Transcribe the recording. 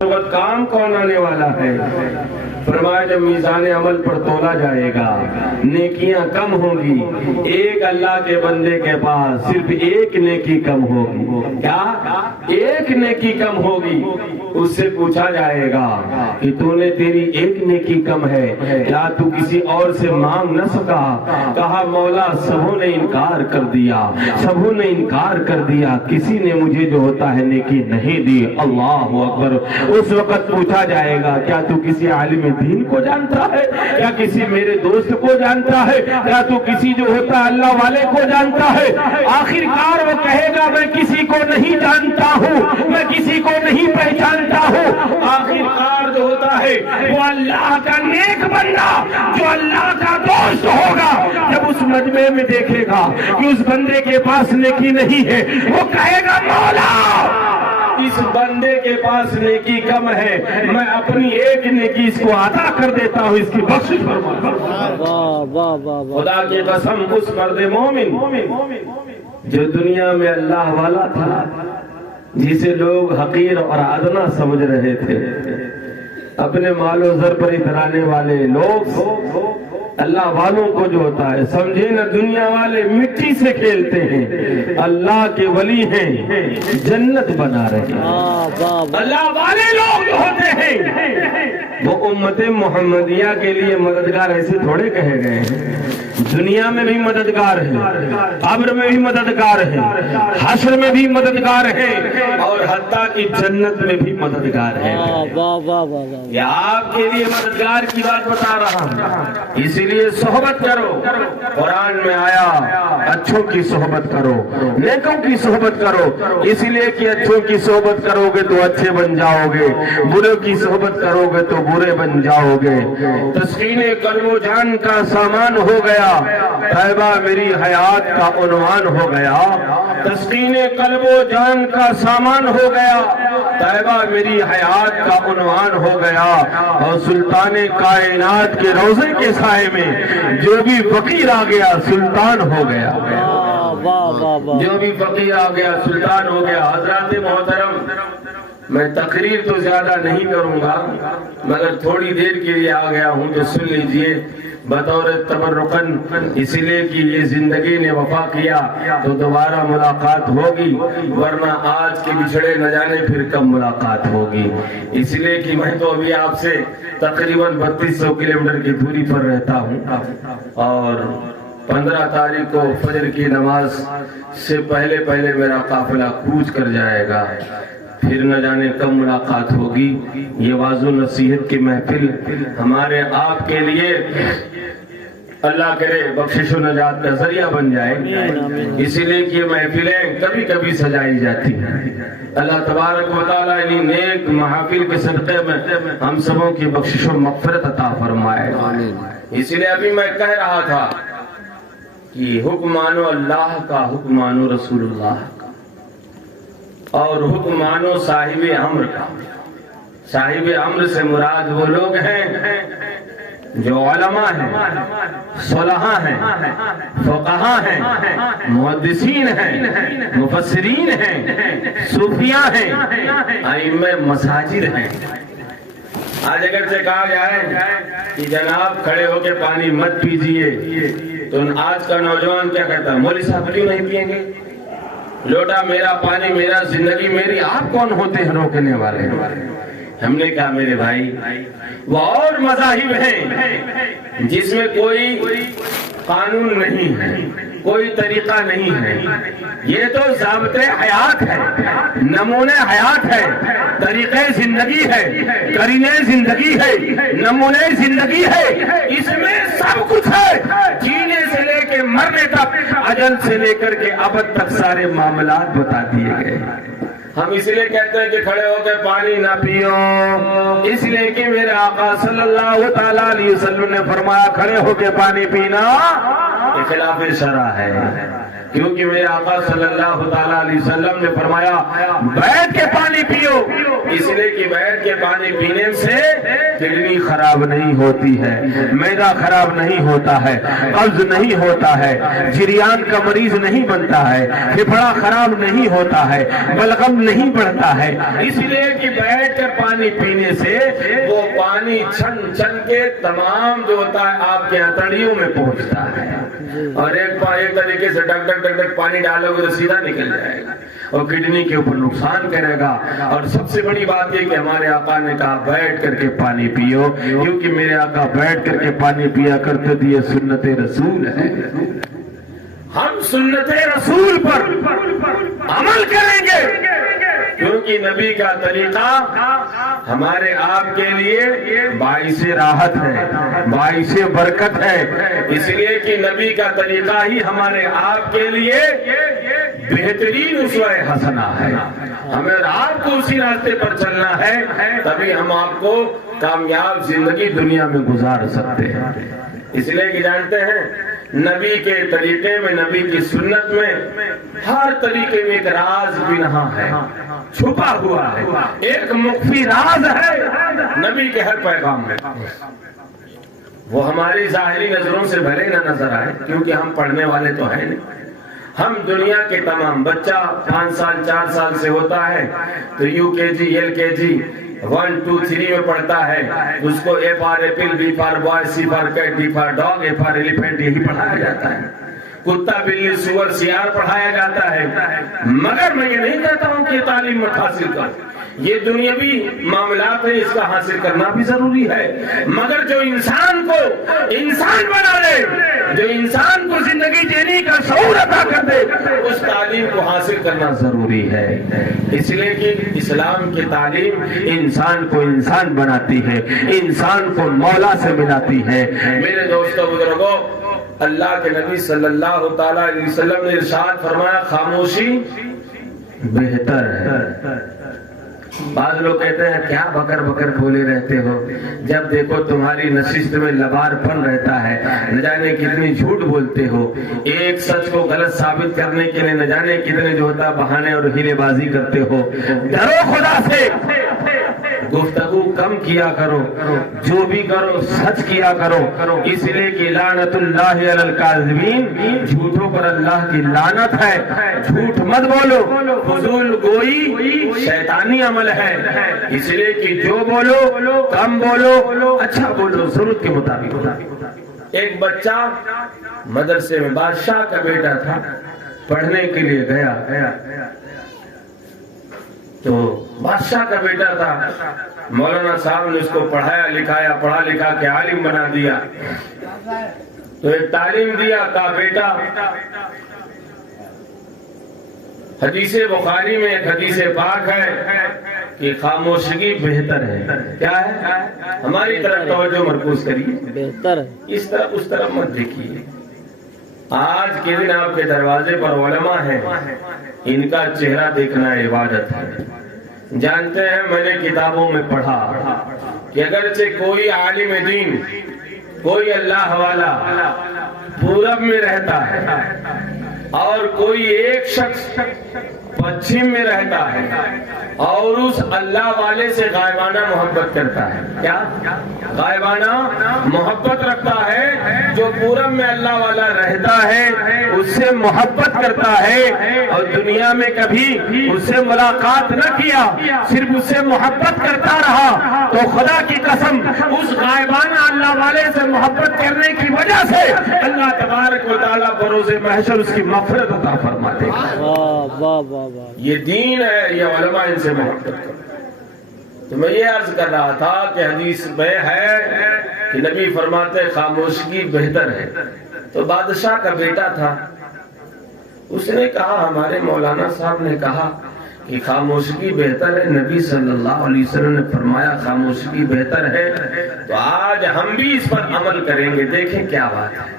وقت کام کون آنے والا ہے؟ فرمایا جب میزان عمل پر تولا جائے گا نیکیاں کم ہوں گی، ایک اللہ کے بندے کے پاس صرف ایک نیکی کم ہوگی۔ کیا؟ ایک نیکی کم ہوگی۔ اس سے پوچھا جائے گا کہ تو نے تیری ایک نیکی کم ہے، کیا تو کسی اور سے مانگ نہ سکا؟ کہا مولا سبوں نے انکار کر دیا، سبوں نے انکار کر دیا، کسی نے مجھے جو ہوتا ہے نیکی نہیں دی۔ اللہ اکبر۔ اس وقت پوچھا جائے گا کیا تو کسی عالم دین کو جانتا ہے؟ کیا کسی میرے دوست کو جانتا ہے؟ کیا تو کسی جو ہوتا ہے اللہ والے کو جانتا ہے؟ آخر کار وہ کہے گا میں کسی کو نہیں جانتا ہوں، میں کسی کو نہیں پہچانتا ہوں۔ آخر کار جو ہوتا ہے وہ اللہ کا نیک بندہ جو اللہ کا دوست ہوگا، جب اس مجمع میں دیکھے گا کہ اس بندے کے پاس نیکی نہیں ہے، وہ کہے گا مولا اس بندے کے پاس نیکی کم ہے، میں اپنی ایک نیکی اس کو عطا کر دیتا ہوں، اس کی بخشش فرما۔ خدا کی قسم اس مرد مومن جو دنیا میں اللہ والا تھا، جسے لوگ حقیر اور ادنا سمجھ رہے تھے، اپنے مال و زر پر اترانے والے لوگ اللہ والوں کو جو ہوتا ہے سمجھے نا، دنیا والے مٹی سے کھیلتے ہیں، اللہ کے ولی ہیں جنت بنا رہے ہیں۔ اللہ والے لوگ جو ہوتے ہیں وہ امت محمدیہ کے لیے مددگار ایسے تھوڑے کہے گئے ہیں، دنیا میں بھی مددگار ہیں، قبر میں بھی مددگار ہیں، حشر میں بھی مددگار ہیں، اور حتیٰ کہ جنت میں بھی مددگار ہیں۔ یہ آپ کے لیے مددگار کی بات بتا رہا ہوں، اسی لیے صحبت کرو۔ قرآن میں آیا اچھوں کی صحبت کرو، نیکوں کی صحبت کرو، اسی لیے کہ اچھوں کی صحبت کرو گے تو اچھے بن جاؤ گے، بروں کی صحبت کرو گے تو برے بن جاؤ گے۔ تسکین قلب و جان کا سامان ہو گیا، طیبہ میری حیات کا عنوان ہو گیا۔ تسکین قلب و جان کا سامان ہو گیا، طیبہ میری حیات کا عنوان ہو گیا، اور سلطان کائنات کے روضے کے سائے میں جو بھی فقیر آ گیا سلطان ہو گیا، جو بھی فقیر آ گیا سلطان ہو گیا۔ حضرات محترم، میں تقریر تو زیادہ نہیں کروں گا، مگر تھوڑی دیر کے لیے آ گیا ہوں تو سن لیجئے بطور تبرکن، اس لیے کہ یہ زندگی نے وفا کیا تو دوبارہ ملاقات ہوگی، ورنہ آج کے بچھڑے نہ جانے پھر کب ملاقات ہوگی۔ اس لیے کہ میں تو ابھی آپ سے تقریباً 3200 کلومیٹر کی دوری پر رہتا ہوں، اور 15 تاریخ کو فجر کی نماز سے پہلے میرا قافلہ کوچ کر جائے گا، پھر نہ جانے کب ملاقات ہوگی۔ یہ واعظ و نصیحت کی محفل ہمارے آپ کے لیے اللہ کرے بخشش و نجات کا ذریعہ بن جائے، اسی لیے کہ یہ محفلیں کبھی کبھی سجائی جاتی ہیں۔ اللہ تبارک و تعالیٰ انہی نیک محافل کے صدقے میں ہم سبوں کی بخشش و مغفرت عطا فرمائے۔ اسی لیے ابھی میں کہہ رہا تھا کہ حکم مانو اللہ کا، حکم مانو رسول اللہ کا، اور حکم مانو صاحب امر کا۔ صاحب امر سے مراد وہ لوگ ہیں جو علماء ہیں، صلحاء ہیں، فقہاء ہیں، محدثین ہیں، مفسرین ہیں، صوفیاء ہیں، ائمہ مساجد ہیں۔ آج اگر سے کہا جائے کہ جناب کھڑے ہو کے پانی مت پیجئے، تو آج کا نوجوان کیا کہتا ہے؟ مولوی صاحب کیوں نہیں پیئیں گے؟ لوٹا میرا پانی میرا زندگی میری، آپ کون ہوتے ہیں روکنے والے؟ ہم نے کہا میرے بھائی وہ اور مذاہب ہیں جس میں کوئی قانون نہیں ہے، کوئی طریقہ نہیں ہے، یہ تو ضابطۂ حیات ہے، نمونے حیات ہے، طریقے زندگی ہے، قرینے زندگی ہے، نمونے زندگی ہے، اس میں سب کچھ ہے، جینے سے لے کے مرنے تک، اجل سے لے کر کے ابد تک سارے معاملات بتا دیے گئے۔ ہم اس لیے کہتے ہیں کہ کھڑے ہو کے پانی نہ پیو، اس لیے کہ میرے آقا صلی اللہ تعالیٰ علیہ وسلم نے فرمایا کھڑے ہو کے پانی پینا یہ خلاف شرع ہے۔ کیونکہ میرے آقا صلی اللہ تعالیٰ علیہ وسلم نے فرمایا بیٹھ کے پانی پیو، اس لیے کہ بیٹھ کے پانی پینے سے کڈنی خراب نہیں ہوتی ہے، معدہ خراب نہیں ہوتا ہے، قبض نہیں ہوتا ہے، جریان کا مریض نہیں بنتا ہے، پھیپھڑا خراب نہیں ہوتا ہے، بلغم نہیں بڑھتا ہے، اس لیے کہ بیٹھ کر پانی پینے سے وہ پانی چھن چھن کے تمام جو ہوتا ہے آپ کے ہتھیلیوں میں پہنچتا ہے، اور ایک طریقے سے ڈک ڈک ڈک ڈک پانی ڈالو گے تو سیدھا نکل جائے گا اور کڈنی کے اوپر نقصان کرے گا۔ اور سب سے بڑی بات یہ کہ ہمارے آقا نے کہا بیٹھ کر کے پانی پیو، کیونکہ میرے آقا بیٹھ کر کے پانی پیا کرتے تھے، یہ سنت رسول ہے۔ ہم سنت رسول پر عمل کریں گے کیونکہ نبی کا طریقہ ہمارے آپ کے لیے باعث راحت ہے، باعث برکت ہے، اس لیے کہ نبی کا طریقہ ہی ہمارے آپ کے لیے بہترین اسوہ حسنہ ہے۔ ہمیں آپ کو اسی راستے پر چلنا ہے، تبھی ہم آپ کو کامیاب زندگی دنیا میں گزار سکتے ہیں۔ اس لیے کہ جانتے ہیں نبی کے طریقے میں، نبی کی سنت میں ہر طریقے میں ایک راز پنہاں ہے، چھپا ہوا ہے، ایک مخفی راز ہے نبی کے ہر پیغام میں۔ وہ ہماری ظاہری نظروں سے بھلے نہ نظر آئے کیونکہ ہم پڑھنے والے تو ہیں نہیں، ہم دنیا کے تمام بچہ 5 سال 4 سال سے ہوتا ہے تو UKG LKG 1 2 3 میں پڑھتا ہے، اس کو A for apple, B for boy, C for cat, D for dog, A for elephant یہی پڑھایا جاتا ہے، کتا بلی سور سیار پڑھایا جاتا ہے۔ مگر میں یہ نہیں کہتا ہوں کہ تعلیم مت حاصل کر، یہ دنیاوی معاملات ہے، اس کا حاصل کرنا بھی ضروری ہے، مگر جو انسان کو انسان بنا دے، جو انسان کو زندگی جینے کا شعور عطا کر دے، اس تعلیم کو حاصل کرنا ضروری ہے۔ اس لیے کہ اسلام کی تعلیم انسان کو انسان بناتی ہے، انسان کو مولا سے ملاتی ہے۔ میرے دوستو بزرگوں، اللہ کے نبی صلی اللہ تعالیٰ علیہ وسلم نے ارشاد فرمایا خاموشی بہتر ہے۔ بعض لوگ کہتے ہیں کیا بکر بکر بولے رہتے ہو، جب دیکھو تمہاری نشست میں لبار پن رہتا ہے، نہ جانے کتنی جھوٹ بولتے ہو، ایک سچ کو غلط ثابت کرنے کے لیے نہ جانے کتنے جو ہوتا بہانے اور ہیلے بازی کرتے ہو۔ ڈرو خدا سے، گفتگو کم کیا کرو، جو بھی کرو سچ کیا کرو، اس لیے کہ لعنت اللہ علی الکاذبین، جھوٹوں پر اللہ کی لعنت ہے۔ جھوٹ مت بولو، فضول گوئی شیطانی عمل ہے، اس لیے کہ جو بولو کم بولو، اچھا بولو، ضرورت کے مطابق۔ ایک بچہ مدرسے میں، بادشاہ کا بیٹا تھا، پڑھنے کے لیے گیا، تو بادشاہ کا بیٹا تھا، مولانا صاحب نے اس کو پڑھایا لکھایا، پڑھا لکھا کے عالم بنا دیا، تو ایک تعلیم دیا، کہا بیٹا حدیث بخاری میں ایک حدیث پاک ہے کہ خاموشی بہتر ہے۔ کیا ہے؟ ہماری طرف توجہ مرکوز کریے، بہتر ہے، اس طرف اس طرف مت دیکھیے۔ آج کے دن آپ کے دروازے پر علماء ہیں، ان کا چہرہ دیکھنا عبادت ہے۔ جانتے ہیں میں نے کتابوں میں پڑھا کہ اگرچہ کوئی عالم دین، کوئی اللہ والا پورب میں رہتا ہے اور کوئی ایک شخص پچھم میں رہتا ہے اور اس اللہ والے سے غائبانہ محبت کرتا ہے، کیا غائبانہ محبت رکھتا ہے، جو پورب میں اللہ والا رہتا ہے اس سے محبت کرتا ہے اور دنیا میں کبھی اس سے ملاقات نہ کیا، صرف اس سے محبت کرتا رہا، تو خدا کی قسم اس غائبانہ اللہ والے سے محبت کرنے کی وجہ سے اللہ تبارک و تعالیٰ بروز محشر اس کی مغفرت عطا فرماتے ہیں۔ یہ دین ہے، یہ علماء ان سے محبت کرو۔ تو میں یہ عرض کر رہا تھا کہ حدیث میں ہے کہ نبی فرماتے خاموشی بہتر ہے۔ تو بادشاہ کا بیٹا تھا، اس نے کہا ہمارے مولانا صاحب نے کہا کہ خاموشی بہتر ہے، نبی صلی اللہ علیہ وسلم نے فرمایا خاموشی بہتر ہے، تو آج ہم بھی اس پر عمل کریں گے، دیکھیں کیا بات ہے۔